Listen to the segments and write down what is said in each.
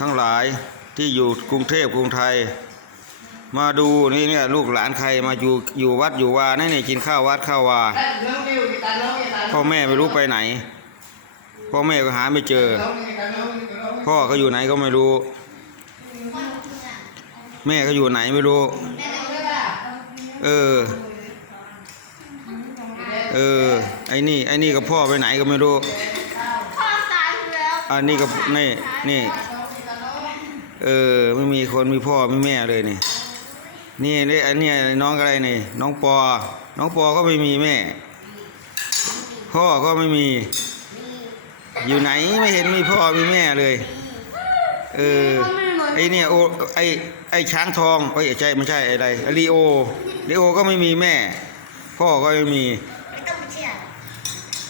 ทั้งหลายที่อยู่กรุงเทพกรุงไทย มาดูนี่เนี่ยลูกหลานใครมาอยู่อยู่วัดอยู่วานี่นี่กินข้าววัดข้าววาพ่อแม่ไม่รู้ไปไหน พ่อแม่ก็หาไม่เจอ พ่อก็อยู่ไหนก็ไม่รู้ แม่ก็อยู่ไหนไม่รู้ เออ เออ ไอ้นี่ไอ้นี่กับพ่อไปไหนก็ไม่รู้พ่อตายแล้วอันนี้กับนี่นี่ เออ ไม่มีคนมีพ่อไม่แม่เลยนี่ นี่นี่อันเนี้ยน้องอะไรนี่ น้องปอ น้องปอก็ไม่มีแม่ พ่อก็ไม่มี อยู่ไหนไม่เห็นมีพ่อมีแม่เลย เออ ไอเนี่ยโอไอไอช้างทองเอ้ยใช่ไม่ใช่อะไรลีโอลีโอก็ไม่มีแม่ พ่อก็ไม่มีไม่ต้องเชื่อ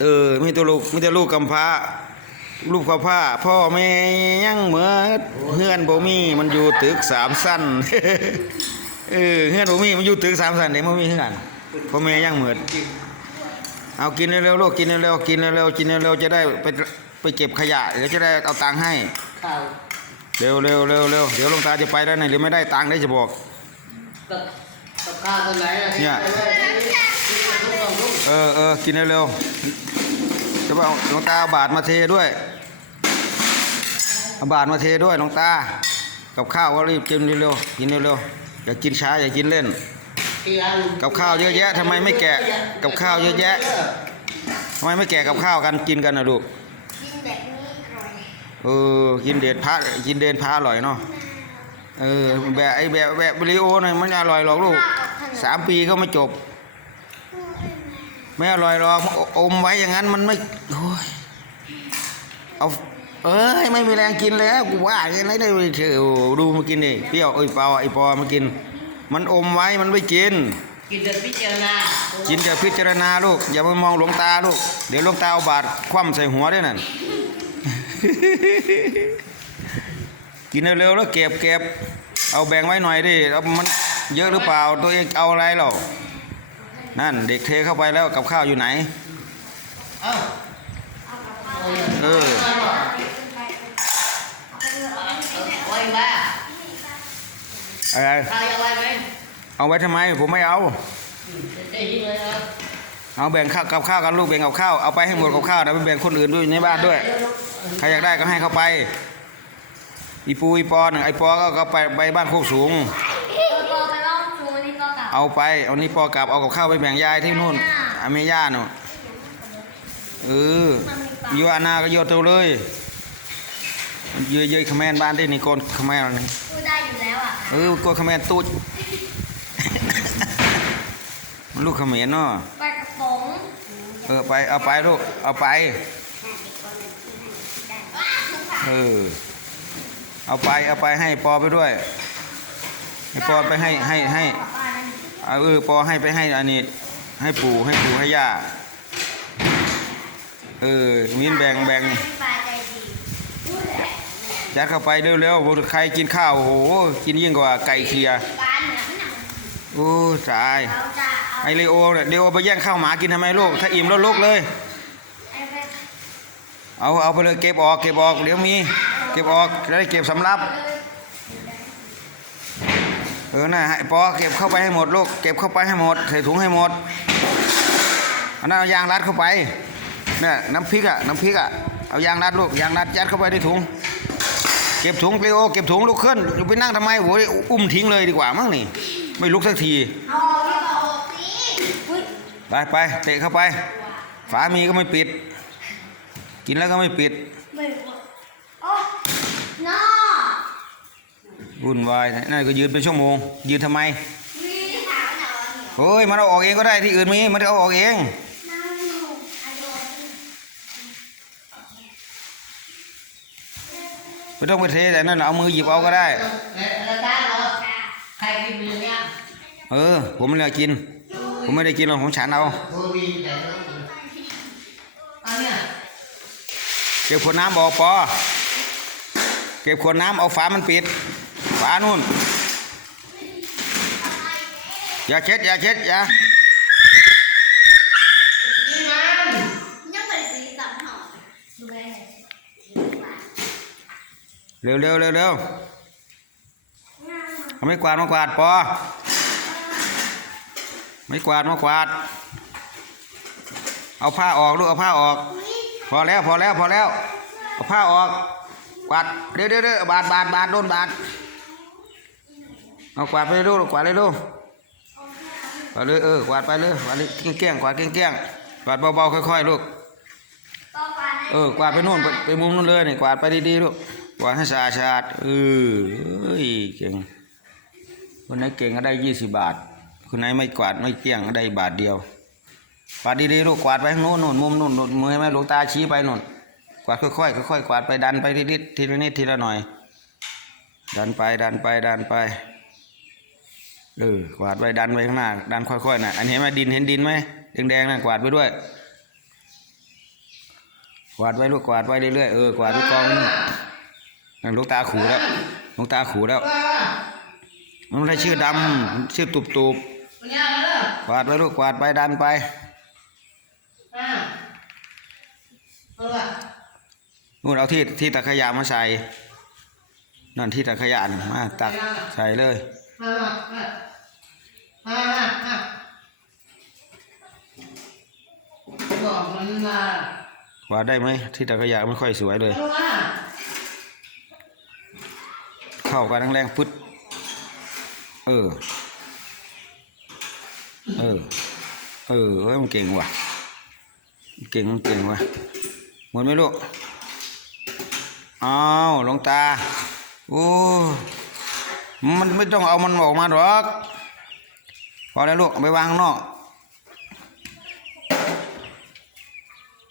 เออมีแต่ลูกมีแต่ลูกกำพร้า ลูกกำพร้าพ่อแม่ยังเหมือดเฮือนบ่มีมันอยู่ตึกสามสั้นเออเฮือนบ่มีมันอยู่ตึกสามสั้นเด็กบ่มีเฮือนพ่อแม่ยังเหมือดเอากินเร็วๆลูกกินเร็วๆกินเร็วๆกินเร็วๆจะได้ไปไปเก็บขยะเดี๋ยวจะได้เอาตังค์ให้ข้าวเร็วเร็วเร็วเร็วเดี๋ยวหลวงตาจะไปแล้วนะหรือไม่ได้ตังค์ได้จะบอกกับกับข้าวตัวไหนล่ะเนี่ยเออเออกินเร็วๆจะเอาหลวงตาเอาบาทมาเทด้วย เอาบาทมาเทด้วยหลวงตา กับข้าวก็รีบกินเร็วๆกินเร็วๆอย่ากินช้าอย่ากินเล่น กับข้าวเยอะแยะทำไมไม่แกะกับข้าวเยอะแยะทำไมไม่แกะกับข้าวกันกินกันนะลูกกินแบบนี้อร่อยเออกินเด็ดพระกินเดนพระอร่อยเนาะเออแบบไอ้แบบแบบบริโอหน่อยมันอร่อยหรอกลูกสามปีก็ไม่จบ ไม่อร่อยหรอกอมไว้อย่างนั้นมันไม่โอ้ยเอา เอ้ยไม่มีแรงกินแล้วกูว่าอย่างไรได้เถอะโอ้ดูมากินดิเปรี้ยวเอ้ยเปล่าไอ้ปอมากิน มันอมไว้มันไม่กิน กินเด็ดพิจารณากินจะพิจารณาลูกอย่ามามองหลวงตาลูกเดี๋ยวหลวงตาเอาบาดคว่ำใส่หัวด้วยนั่นกินเร็วๆแล้วเก็บเก็บเอาแบ่งไว้หน่อยดิเอามันเยอะหรือเปล่าตัวเองเอาอะไรหรอนั่นเด็กเทเข้าไปแล้วกับข้าวอยู่ไหนเอ้าเอ อไว้บ้าอะไรข้าวเอาไว้ไหมเอาไว้ทำไม ผมไม่เอา ได้ยินเลยครับเอาแบ่งข้าวกับข้าวกันลูกแบ่งกับข้าวเอาไปให้หมดกับข้าวนะไปแบ่งคนอื่นด้วยในบ้านด้วย ใครอยากได้ก็ให้เขาไป อีปูอีปอหนึ่งไอปอก็ก็ไปไปบ้านโคกสูง ปอไปบ้านครูนี่ก็กลับเอาไปเอานี่ปอกลับเอากับข้าวไปแบ่งยายที่นู่นอเมย่าหนูเอออยู่อานาก็โยนตัวเลย เยยเยยคอมเมนบ้านที่นี่โกนคอมเมนนี่พูดได้อยู่แล้วอะเออโกนคอมเมนตูดมันลูกคอมเมนเนาะปลากระป๋องเออไปเอาไปลูกเอาไปเออเอาไปเอาไปให้ปอไปด้วยให้ปอไปให้ให้ให้เอาเออปอให้ไปให้อันนี้ให้ปู่ให้ปู่ให้ย่าเออมินแบ่งแบ่งปลาใจดี ยัดเข้าไปเร็วๆใครกินข้าวโอ้โหกินยิ่งกว่าไก่เคียโอ้ตายไอเลโอเนี่ยเลโอไปแย่งข้าวหมากินทำไมลูกถ้าอิ่มแล้วลุกเลย เอาเอาไปเลยเก็บออกเก็บออกเดี๋ยวมี เก็บออกจะได้เก็บสำรับเออน่ะให้ปอเก็บเข้าไปให้หมดลูกเก็บเข้าไปให้หมดใส่ถุงให้หมดอันนั้นเอายางรัดเข้าไปเนี่ยน้ำพริกอะน้ำพริกอะเอายางรัดลูกยางรัดยัดเข้าไปในถุง เก็บถุงเลโอเก็บถุงลุกขึ้นอยู่ไปนั่งทำไมโว้ยอุ้มทิ้งเลยดีกว่ามั้งนี่ ไม่ลุกสักทีไปไปเตะเข้าไป ฝามีก็ไม่ปิด กินแล้วก็ไม่ปิดไม่รู้โอ้น้อวุ่นวายนั่นก็ยืนเป็นชั่วโมง ยืนทำไมมีถาหนอยว่าเนี่ยเฮ้ยมันเอาออกเองก็ได้ที่อื่นมีมันเอาออกเอง น้ำหนูอร่อย ไม่ต้องไปเทแต่นั่นน่ะเอามือหยิบเอาก็ได้เอใครกินมีเนี่ยเออ ผมไม่ได้กิน ผมไม่ได้กินหรอกผมฉันเอาเก็บขวดน้ำออกปอเก็บขวดน้ำเอาฝามันปิดฝานู่นอย่าเช็ดอย่าเช็ดอย่า กินมัน ยังไม่ได้ตีสามห่อดูแลหน่อยสิ เร็วเร็วเร็วเร็วเอาไม่กวาดมากวาดปอไม่กวาดมากวาด เอาผ้าออกลูกเอาผ้าออก พอแล้วพอแล้วพอแล้ว เอาผ้าออก กวาดเดี๋ยวเดี๋ยวเดี๋ยวบาดบาดบาดโดนบาดเอากวาดไปเลยลูกกวาดเลยลูกกวาดเลยเออกวาดไปเลยกวาดเลยเกลี้ยงๆกวาดเกลี้ยงๆกวาดเบาๆค่อยๆลูกก็ฟันเออกวาดไปนู่นไปไปมุมนู่นเลยนี่กวาดไปดีๆลูกก วาดให้สะอาดสะอาดเออเก่งคนไหนเก่งก็ได้ยี่สิบบาท คนไหนไม่กวาดไม่เกลี้ยงก็ได้บาทเดียวกวาดดีๆลูกกวาดไปข้างโน้นนู่นมุมนู่นนู่นมือให้แม่หลวงตาชี้ไปนู่นกวาดค่อยๆค่อยๆกวาดไปดันไปนิดๆทีละนิดทีละหน่อย ดันไปดันไปดันไปเออกวาดไปดันไปข้างหน้าดันค่อยๆนะอันนี้เห็นไหมดินเห็นดินไหมแดงๆนะกวาดไปด้วย กวาดไว้ลูกกวาดไว้เรื่อยๆเออกวาดไว้กอง หลูกตาขู่แล้วหลูกตาขู่แล้วมันไม่ได้ชื่อดำชื่อตุบตุบปัญญามาเด้อกวาดไว้ลูกกวาดไปดันไปนู่นเอาที่ที่ตักขยะมาใส่นั่นที่ตักขยะน่ะมาตักใส่เลยมามามามามาบอกมันมากวาดได้ไหมที่ตักขยะไม่ค่อยสวยเลย เข้ากันแรงๆปึ๊ดเออ เออ เออเฮ้ยมันเก่งว่ะ เก่งมันเก่งว่ะหมดไหมลูกอ้าวหลวงตา โอ้มันไม่ต้องเอามันออกมาหรอก พอแล้วลูกไปวางข้างนอก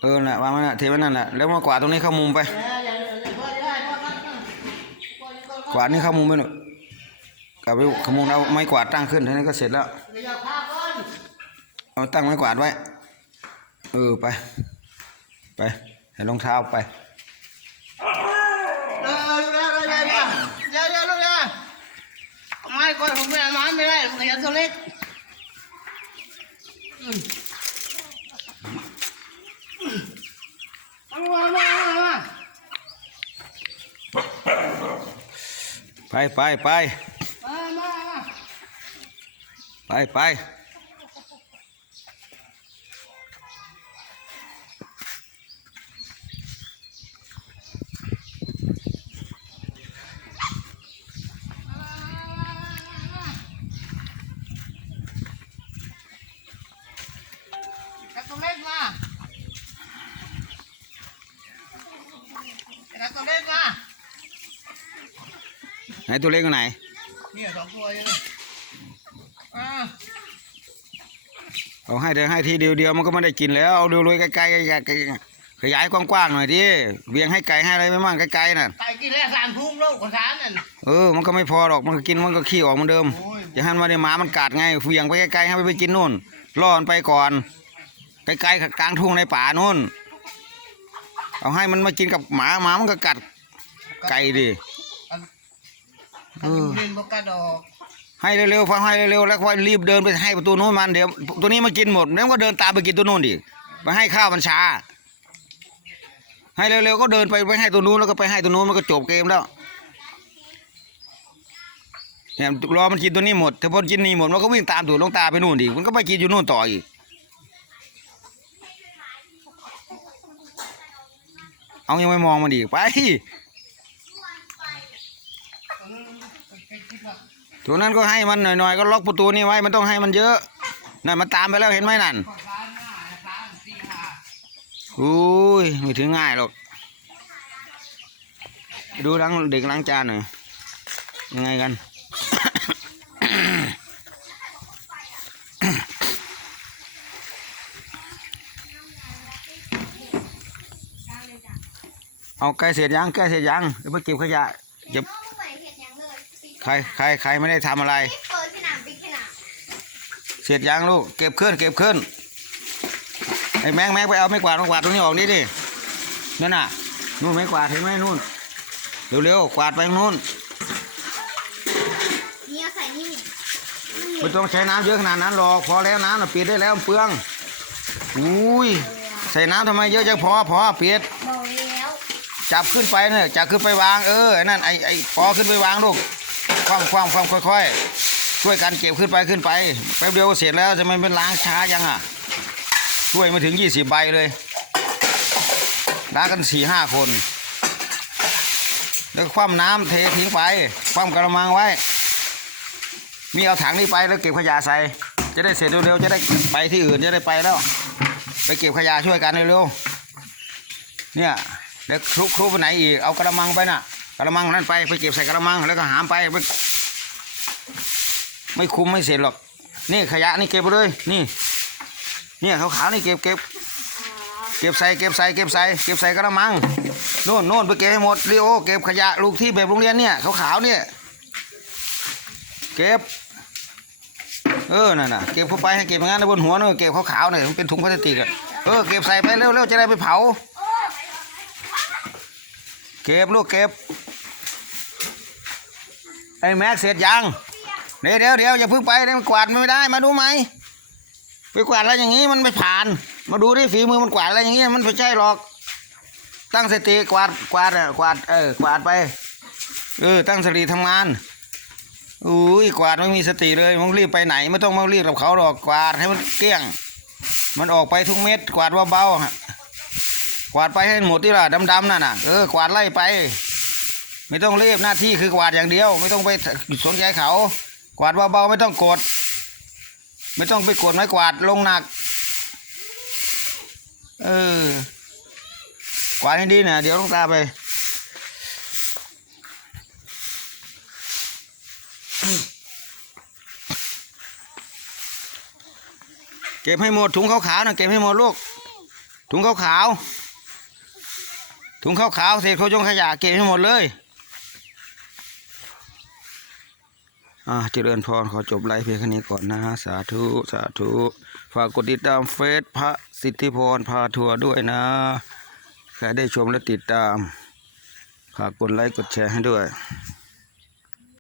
เออน่ะวางไว้น่ะเทไว้นั่นแหละแล้วมากวาดตรงนี้เข้ามุมไป วาดนี่เข้ามุมไปหน่อยกลับไปขมุมเอาไม้กวาดตั้งขึ้นท่านี้ก็เสร็จแล้วอย่าพาก่อนเอาตั้งไม้กวาดไว้เออไป ไปให้รองเท้าไปเดี๋ยวเดี๋ยวเดี๋ยวเดี๋ยวเดี๋ยวเดี๋ยวเดี๋ยวไม่ก่อนผมไม่เอานไม่ได้ผมอยากตัวเล็กอืมเอามามามามา ไปไปไปไปไป ตัวเล็กมาตัวเล็กมา ไหนตัวเล็กอยู่ไหน เนี่ยสองตัวอยู่เลยอ่าเอาให้เดี๋ยวให้ทีเดียวเดียวมันก็ไม่ได้กินแล้วเอาเร็วๆไกลๆไกลๆขยายกว้างๆหน่อยดิเวียงให้ไก่ให้อะไรไม่มั่งไกลๆน่ะไก่กินแล้วสามทุ่มแล้วกว่าสามนั่นเออมันก็ไม่พอหรอกมันก็กินมันก็ขี้ออกเหมือนเดิมโอ้ยอย่าให้มันมาในหมามันกัดไงเวียงไปไกลๆให้มันไปกินนู่นล่อมันไปก่อนไกลๆกลางทุ่งในป่านู่นเอาให้มันมากินกับหมาหมามันก็กัดไก่ดิ อันนี้เล่นบกกระดอกให้เร็วๆฟังให้เร็วๆแล้วค่อยรีบเดินไปให้ประตูนู้นมันเดี๋ยวตัวนี้มากินหมดแล้วก็เดินตามไปกินตัวนู้นดิไปให้ข้าวมันช้า ให้เร็วๆก็เดินไปไปให้ตัวนู้นแล้วก็ไปให้ตัวนู้นมันก็จบเกมแล้วเนี่ยรอมันกินตัวนี้หมดถ้าพอกินนี่หมดมันก็วิ่งตามตูดหลงตาไปนู่นดิมันก็ไปกินอยู่นู่นต่ออีกเอายังไม่มองมันอีกไป ตัวนั้นก็ให้มันหน่อยๆ ก็ล็อกประตูนี่ไว้มันต้องให้มันเยอะนั่นมันตามไปแล้วเห็นไหมนั่นสามห้าสามสี่ห้าอุ้ยไม่ถึงง่ายหรอกดูล้างเด็กล้างจานหน่อยยังไงกันเอาใกล้เสร็จยังใกล้เสร็จยังเดี๋ยวไปเก็บขยะเก็บ ใครใครใครไม่ได้ทำอะไร เปิดขนาดปิดขนาดเสร็จยังลูก เก็บขึ้น เก็บขึ้น ไอ้แม็กแม็กไปเอาไม้กวาดไม้กวาดตรงนี้ออกนี่ดิ นั่นน่ะ นู่นไม้กวาดเห็นไหมนู่น เร็วๆ กวาดไปทางนู่น นี่เอาใส่นี่ไม่ต้องใช้น้ำเยอะขนาดนั้นหรอก พอแล้วน้ำน่ะปิดได้แล้วมันเปลือง อุ้ย ใส่น้ำทำไมเยอะจังพอพอปิด บอกแล้ว จับขึ้นไปเนี่ยจับขึ้นไปวางเออไอ้นั่นไอ้ไอ้ปอขึ้นไปวางลูก คว่ำคว่ำคว่ำค่อยๆ ช่วยกันเก็บขึ้นไปขึ้นไป แป๊บเดียวก็เสร็จแล้วจะไม่เป็นล้างช้ายังอะ ช่วยมาถึงยี่สิบใบเลย ล้างกันสี่ห้าคน แล้วคว่ำน้ำเททิ้งไป คว่ำกระมังไว้ มีเอาถังนี้ไปแล้วเก็บขยะใส่ จะได้เสร็จเร็วๆ จะได้ไปที่อื่นจะได้ไปแล้ว ไปเก็บขยะช่วยกันเร็วๆ เนี่ย แล้วคลุกคลุกไปไหนอีก เอากระมังไปน่ะ กระมังนั้นไปไปเก็บใส่กระมังแล้วก็หามไปไปไม่คุมไม่เสร็จหรอก นี่ขยะนี่เก็บไปเลยนี่ เนี่ยขาวๆนี่เก็บเก็บเก็บใส่เก็บใส่เก็บใส่เก็บใส่กระมังโน่นโน่นไปเก็บให้หมดลีโอเก็บขยะลูกที่แบบโรงเรียนเนี่ยขาวๆเนี่ยเก็บเออนั่นน่ะเก็บเข้าไปให้เก็บอย่านั้นบนหัวเนอะเก็บขาวๆเนี่ยมันเป็นถุงพลาสติกอะเออเก็บใส่ไปเร็วๆจะได้ไปเผา เก็บลูกเก็บ ไอ้แม็กเสร็จยังเดี๋ยวเดี๋ยวเดี๋ยวอย่าเพิ่งไปเดี๋ยมันกวาดมันไม่ได้มาดูไหมไปกวาดอะไรอย่างนี้มันไม่ผ่าน มาดูดิฝีมือมันกวาดอะไรอย่างนี้มันไม่ใช่หรอก ตั้งสติกวาดกวาดอะกวาดเออกวาดไปเออตั้งสติทำงานอุ้ยกวาดไม่มีสติเลยมึงรีบไปไหน ไม่ต้องมารีบกับเขาหรอกกวาดให้มันเกลี้ยง มันออกไปทุกเม็ดกวาดเบาๆกวาดไปให้หมดที่ละดำๆนั่นน่ะเออกวาดไล่ไป ไม่ต้องรีบหน้าที่คือกวาดอย่างเดียว ไม่ต้องไปสนใจเขา กวาดเบาๆไม่ต้องกด ไม่ต้องไปกดไม้กวาดลงหนัก เออกวาดให้ดีนะเดี๋ยวต้องตาไปเก็บให้หมดถุงขาวๆนะเก็บให้หมดลูกถุงขาวๆถุงขาวๆเศษโคจงขยะเก็บให้หมดเลย อ่าเจริญพรขอจบไลฟ์เพียงแค่นี้ก่อนนะฮะสาธุสาธุฝากกดติดตามเฟซพระสิทธิพรพาทัวร์ด้วยนะใครได้ชมและติดตามฝากกดไลค์กดแชร์ให้ด้วย